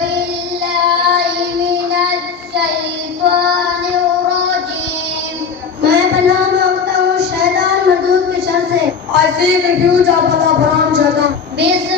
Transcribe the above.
بالله من الشیطان الرجیم. میں پناہ مانگتا ہوں شیطان مردود کے شر سے. I seek refuge of Allah from Shaitan. بسم